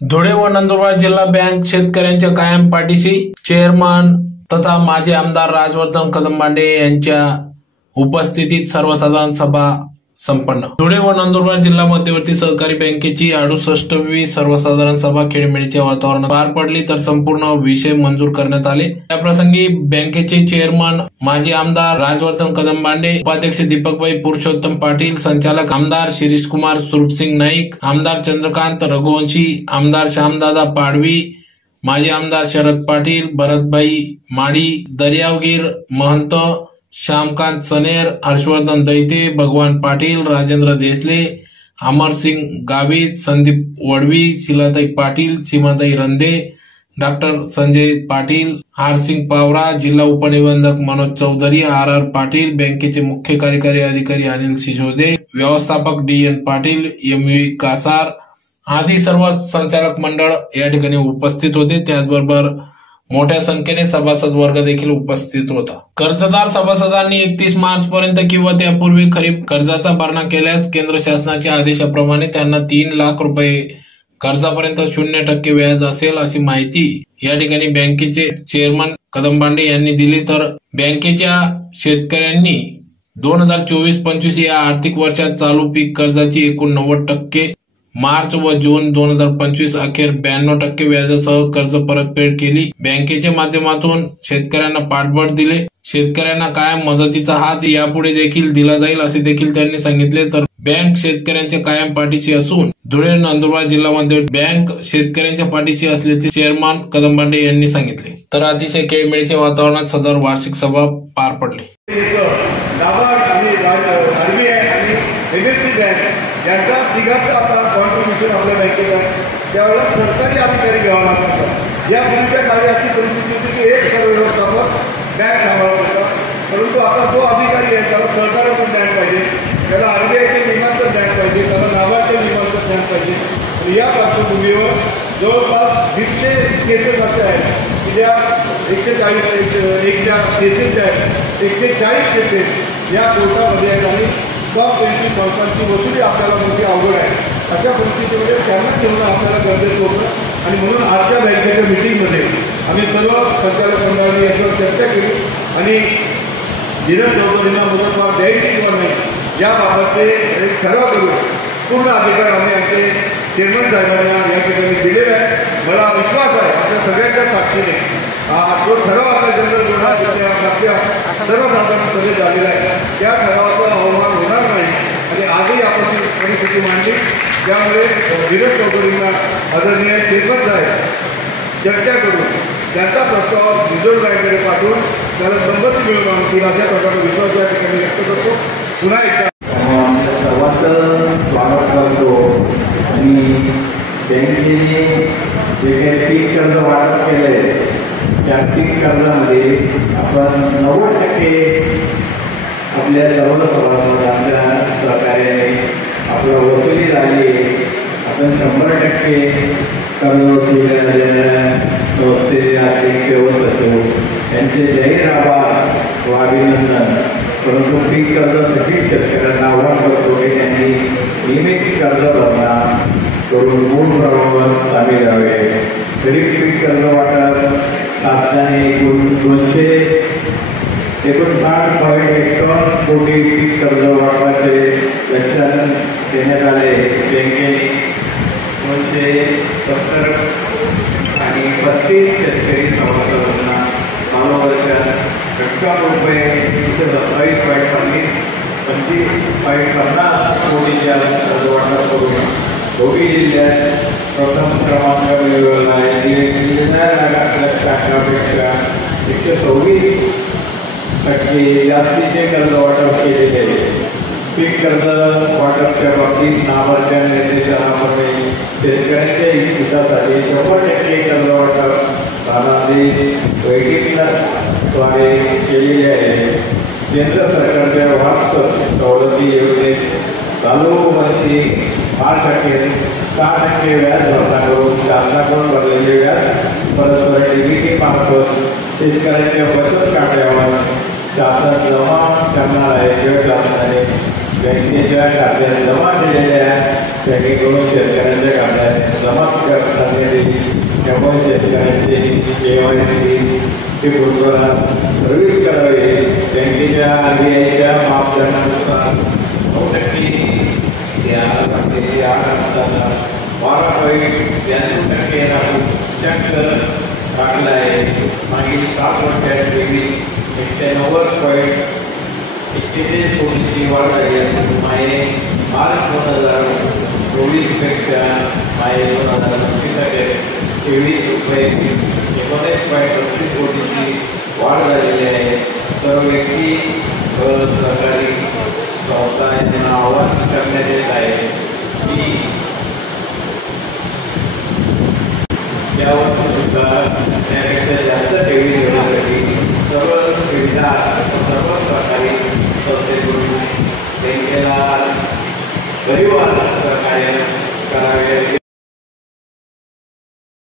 धुळे व नंदुरबार जिल्हा बँक शेतकऱ्यांच्या कायम पाठीशी. चेअरमन तथा माजी आमदार राजवर्धन कदमबांडे यांच्या उपस्थितीत सर्वसाधारण सभा संपन्न. धुळे व नंदुरबार जिल्हा मध्यवर्ती सहकारी बँकेची 68वी सर्वसाधारण सभा खेळीमेळीच्या वातावरणात पार पडली, तर संपूर्ण विषय मंजूर करण्यात आले. याप्रसंगी बँकेचे चेअरमन माजी आमदार राजवर्धन कदमबांडे, उपाध्यक्ष दीपकभाई पुरुषोत्तम पाटील, संचालक आमदार शिरीषकुमार सुरपसिंग नाईक, आमदार चंद्रकांत रघुवंशी, आमदार श्यामदादा पाडवी, माजी आमदार शरद पाटील, भरतभाई माडी, दर्यावगीर महंत, श्यामकांत सनेर, हर्षवर्धन दैते, भगवान पाटील, राजेंद्र देसले, अमरसिंग गावित, संदीप वडवी, शिलाताई पाटील, सीमाताई रंदे, डॉक्टर संजय पाटील, हारसिंग पावरा, जिल्हा उपनिबंधक मनोज चौधरी, आर पाटील, बँकेचे मुख्य कार्यकारी अधिकारी अनिल सिसोदे, व्यवस्थापक डी.एन. पाटील, एम.व्ही. कासार आदी सर्व संचालक मंडळ या ठिकाणी उपस्थित होते. त्याचबरोबर मोठ्या संख्येने सभासद वर्ग देखील उपस्थित होता. कर्जदार सभासदांनी 31 मार्च पर्यंत किंवा त्यापूर्वी खरीप कर्जाचा भरणा केल्यास केंद्र शासनाच्या आदेशाप्रमाणे त्यांना 3 लाख रुपये कर्जापर्यंत 0% व्याज असेल, अशी माहिती या ठिकाणी बँकेचे चेअरमन कदमबांडे यांनी दिली. तर बँकेच्या शेतकऱ्यांनी 2024-25 या आर्थिक वर्षात चालू पीक कर्जाची एकूण 90%, मार्च व जून 2025 अखेर 92% व्याजासह कर्ज परतफेड केली. बँकेच्या माध्यमातून शेतकऱ्यांना पाठबळ दिले. शेतकऱ्यांना कायम मदतीचा हात यापुढे देखील दिला जाईल, असे देखील त्यांनी सांगितले. तर बँक शेतकऱ्यांच्या कायम पाठीशी असून धुळे नंदुरबार जिल्ह्यामध्ये बँक शेतकऱ्यांच्या पाठीशी असल्याचे चेअरमन कदमबांडे यांनी सांगितले. तर अतिशय खेळीमेळीच्या वातावरणात सदर वार्षिक सभा पार पडली. ज्यांचा तिघांचा आता कॉन्ट्रीब्युशन आपल्या बँकेत आहे, त्यावेळेला सरकारी अधिकारी घ्यावा लागतात. या पूर्वीच्या काळी अशी परिस्थिती होती की एक सर्वव्यवस्थापक बँक सांभाळत होता, परंतु आता जो अधिकारी आहे त्याला सहकार्याचं ज्ञान पाहिजे, त्याला आरबीआयचे नियमांचं ज्ञान पाहिजे, त्याला नाबार्डच्या नियमांचं ज्ञान पाहिजे. या पार्श्वभूमीवर जवळपास 100 केसेस अशा आहेत की ज्या 140 ज्या केसेस आहेत, 140 केसेस या कोर्टामध्ये आहेत आणि टॉप 20 माणसांची वसुली आपल्याला मोठी अवघड आहे. अशा परिस्थितीमध्ये त्यांना ठेवणं आपल्याला गरजेचं होतं आणि म्हणून आजच्या बँकेच्या मिटिंगमध्ये आम्ही सर्व संचालक मंडळाने याच्यावर चर्चा केली आणि धीरज चौधरींना मुदतवाढ द्यायची किंवा नाही याबाबतचे एक ठराव करून पूर्ण अधिकार आम्ही आमचे चेअरमन साहेबांना या ठिकाणी दिलेला आहे. मला विश्वास आहे आपल्या सगळ्यांच्या साक्षीने जो ठराव आपल्या जनरल बोर्डाच्या मागच्या सर्वसाधारण सभेत झालेला आहे त्या ठरावाचा अवमान होणार नाही आणि आजही आपण ती परिस्थिती मांडली. त्यामुळे धीरज चौधरींना आदरणीय चेअरमन साहेब चर्चा करून त्यांचा प्रस्ताव रिझर्व्ह बँकेकडे पाठवून त्याला संमती मिळवून आणतील अशा प्रकारचा विश्वास या ठिकाणी व्यक्त करतो. पुन्हा एकदा सर्वांचं स्वागत करतो आणि बँकेने जे काही पीक कर्ज वाटप केलं आहे त्या पीक कर्जामध्ये आपण 90% आपल्या सर्व सभासदांच्या सहकार्याने आपलं वसुली झाली. आपण 100% कर्ज वसुली झालेल्या संस्थेचे आर्थिक व्यवस्थापक त्यांचे जाहीर आभार व अभिनंदन. परंतु पीक कर्जासाठी शेतकऱ्यांना आव्हान करतो की त्यांनी नियमित कर्ज भरणा करून मूळ प्रभावात सामील व्हावे. गरीब पीक कर्ज वाटप शासनाने 259.1 कोटी पीक कर्ज वाटपाचे लक्ष्य देण्यात आले. बँकेने 270 आणि 35 शेतकरी सभासदांना चालू वर्षात ₹1,00,000 25.50 कोटीच्या कर्ज वाटप करून दोघी जिल्ह्यात प्रथम क्रमांक मिळवला आहे. लक्षापेक्षा 126% जास्तीचे कर्ज वाटप केलेले आहे. पीक कर्ज वाटपच्या बाबतीत नाबार्डच्या निर्देशनामध्ये शेतकऱ्यांच्या हितासाठी 100% कर्ज वाटप धनादेश वैयक्तिकद्वारे केलेले आहे. केंद्र सरकारच्या वाहक सवलती योजनेत चालू वर्षी मार्च अखेर 6% व्याज भरणा करून शासनाकडून भरलेले व्याज परस्पर डीबीटी मार्फत शेतकऱ्यांच्या बचत खात्यावर शासन जमा करणार आहे. शासनाने बँकेच्या खात्यात जमा केलेल्या बँकेकडून शेतकऱ्यांच्या खात्यात जमा करण्यासाठी त्यामुळे शेतकऱ्यांचे KYC ते पूर्वला प्रवेश करावे. बँकेच्या RBIच्या मापदंडानुसार 9% या बँकेची 12.92% चक्र टाकला आहे. मागील 7 वर्षांपैकी 190.41 कोटीची वाढ झाली असून मार्च 2024 पेक्षा 2025 ₹23.19.35 कोटीची वाढ झालेली आहे. सर्व व्यक्ती सरकारी संस्था यांना आवाहन करण्यात येत आहे की